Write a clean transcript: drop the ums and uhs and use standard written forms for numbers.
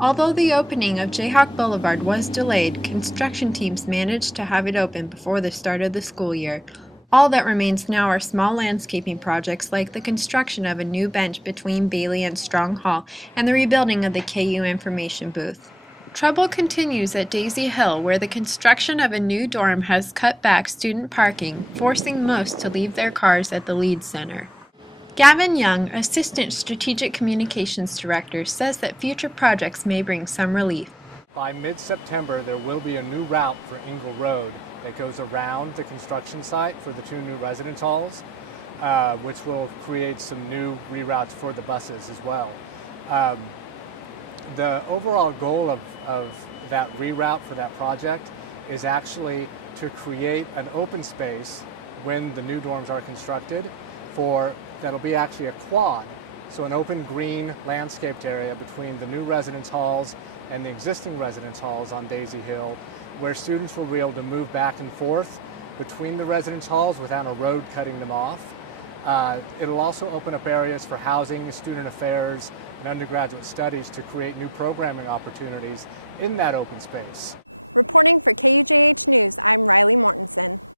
Although the opening of Jayhawk Boulevard was delayed, construction teams managed to have it open before the start of the school year. All that remains now are small landscaping projects like the construction of a new bench between Bailey and Strong Hall and the rebuilding of the KU information booth. Trouble continues at Daisy Hill, where the construction of a new dorm has cut back student parking, forcing most to leave their cars at the Lead Center. Gavin Young, Assistant Strategic Communications Director, says that future projects may bring some relief. By mid-September, there will be a new route for Ingle Road that goes around the construction site for the two new residence halls, which will create some new reroutes for the buses as well. The overall goal of that reroute for that project is actually to create an open space when the new dorms are constructed that'll be actually a quad, so an open green landscaped area between the new residence halls and the existing residence halls on Daisy Hill, where students will be able to move back and forth between the residence halls without a road cutting them off. It'll also open up areas for housing, student affairs, and undergraduate studies to create new programming opportunities in that open space.